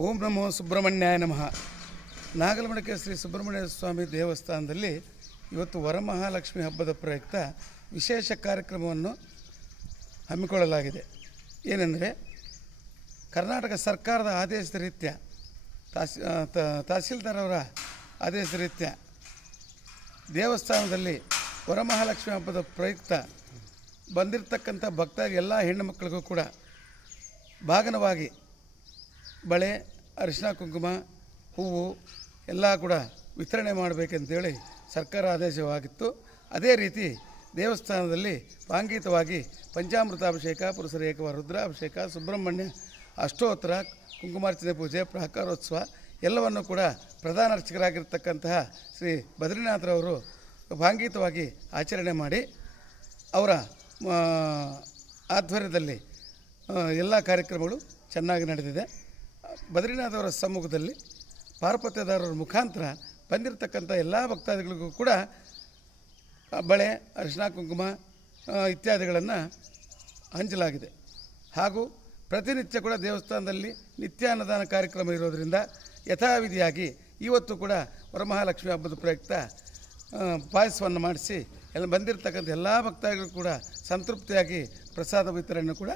ಓಂ ನಮೋ ಸುಬ್ರಹ್ಮಣ್ಯಾಯ ನಮಃ. ನಾಗಲಮಡಿಕೆ ಶ್ರೀ ಸುಬ್ರಹ್ಮಣ್ಯ ಸ್ವಾಮಿ ದೇವಸ್ಥಾನದಲ್ಲಿ ಇವತ್ತು ವರಮಹಾಲಕ್ಷ್ಮಿ ಹಬ್ಬದ ಪ್ರಯುಕ್ತ ವಿಶೇಷ ಕಾರ್ಯಕ್ರಮವನ್ನು ಹಮ್ಮಿಕೊಳ್ಳಲಾಗಿದೆ. ಏನೆಂದರೆ, ಕರ್ನಾಟಕ ಸರ್ಕಾರದ ಆದೇಶದ ರೀತ್ಯ ತಹಸೀಲ್ದಾರ್ ಅವರ ಆದೇಶದ ರೀತ್ಯ ದೇವಸ್ಥಾನದಲ್ಲಿ ವರಮಹಾಲಕ್ಷ್ಮಿ ಹಬ್ಬದ ಪ್ರಯುಕ್ತ ಬಂದಿರತಕ್ಕಂಥ ಭಕ್ತರಿಗೆ ಎಲ್ಲ ಹೆಣ್ಣು ಮಕ್ಕಳಿಗೂ ಕೂಡ ಬಾಗನವಾಗಿ ಬಳೆ, ಅರಿಶಿನ, ಕುಂಕುಮ, ಹೂವು ಎಲ್ಲ ಕೂಡ ವಿತರಣೆ ಮಾಡಬೇಕಂತೇಳಿ ಸರ್ಕಾರ ಆದೇಶವಾಗಿತ್ತು. ಅದೇ ರೀತಿ ದೇವಸ್ಥಾನದಲ್ಲಿ ಪಾಂಗೀತವಾಗಿ ಪಂಚಾಮೃತಾಭಿಷೇಕ, ಪುರುಷರ ಏಕವಾರ ರುದ್ರಾಭಿಷೇಕ, ಸುಬ್ರಹ್ಮಣ್ಯ ಅಷ್ಟೋತ್ತರ, ಕುಂಕುಮಾರ್ಚನೆ ಪೂಜೆ, ಪ್ರಾಕಾರೋತ್ಸವ ಎಲ್ಲವನ್ನು ಕೂಡ ಪ್ರಧಾನ ಅರ್ಚಕರಾಗಿರ್ತಕ್ಕಂತಹ ಶ್ರೀ ಬದ್ರಿನಾಥರವರು ಪಾಂಗೀತವಾಗಿ ಆಚರಣೆ ಮಾಡಿ ಅವರ ಆಧ್ವರ್ಯದಲ್ಲಿ ಎಲ್ಲ ಕಾರ್ಯಕ್ರಮಗಳು ಚೆನ್ನಾಗಿ ನಡೆದಿದೆ. ಬದ್ರಿನಾಥ್ ಅವರ ಸಮ್ಮುಖದಲ್ಲಿ ಪಾರ್ಪತ್ಯದಾರರ ಮುಖಾಂತರ ಬಂದಿರತಕ್ಕಂಥ ಎಲ್ಲ ಭಕ್ತಾದಿಗಳಿಗೂ ಕೂಡ ಬಳೆ, ಅರಿಶಿನ, ಕುಂಕುಮ ಇತ್ಯಾದಿಗಳನ್ನು ಹಂಚಲಾಗಿದೆ. ಹಾಗೂ ಪ್ರತಿನಿತ್ಯ ಕೂಡ ದೇವಸ್ಥಾನದಲ್ಲಿ ನಿತ್ಯ ಅನ್ನದಾನ ಕಾರ್ಯಕ್ರಮ ಇರೋದರಿಂದ ಯಥಾವಿಧಿಯಾಗಿ ಇವತ್ತು ಕೂಡ ವರಮಹಾಲಕ್ಷ್ಮಿ ಹಬ್ಬದ ಪ್ರಯುಕ್ತ ಪಾಯಸವನ್ನು ಮಾಡಿಸಿ ಬಂದಿರತಕ್ಕಂಥ ಎಲ್ಲ ಭಕ್ತಾದಿಗಳು ಕೂಡ ಸಂತೃಪ್ತಿಯಾಗಿ ಪ್ರಸಾದ ವಿತರಣೆ ಕೂಡ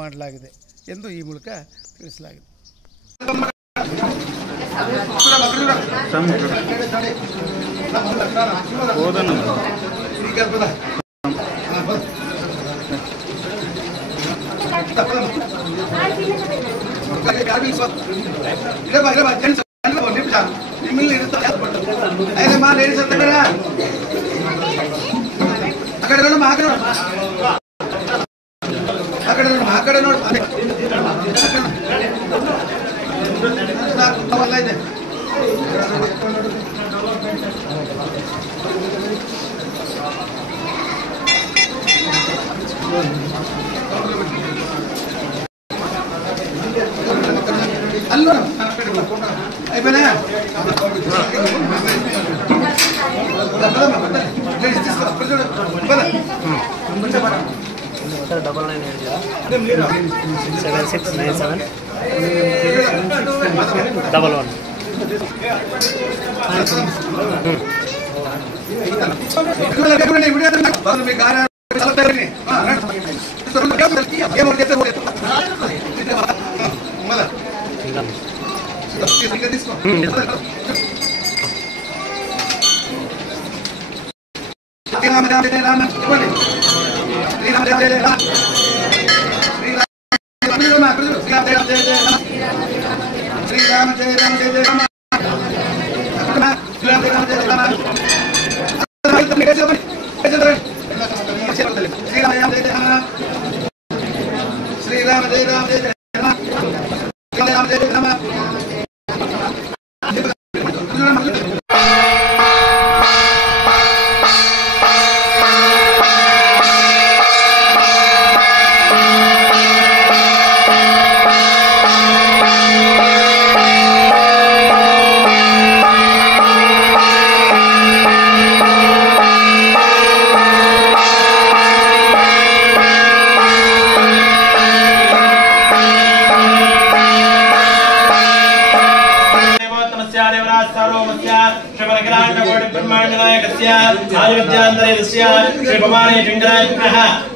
ಮಾಡಲಾಗಿದೆ ಎಂದು ಈ ಮೂಲಕ ತಿಳಿಸಲಾಗಿದೆ.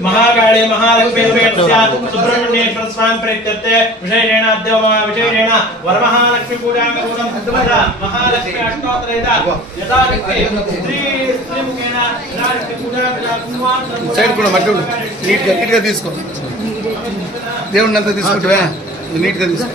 महाकाली महालक्ष्मी सुब्रह्मण्येश्वर स्वामी प्रीत्यर्थे विशेषेण अद्य विशेषेण वरमहालक्ष्मी पूजा महालक्ष्मी अष्टोत्तर श्रीमुखेन సైడ్ కూడా మట్టి నీట్గా తీసుకో. దేవుడిని అంతా తీసుకుంటే నీట్గా తీసుకో.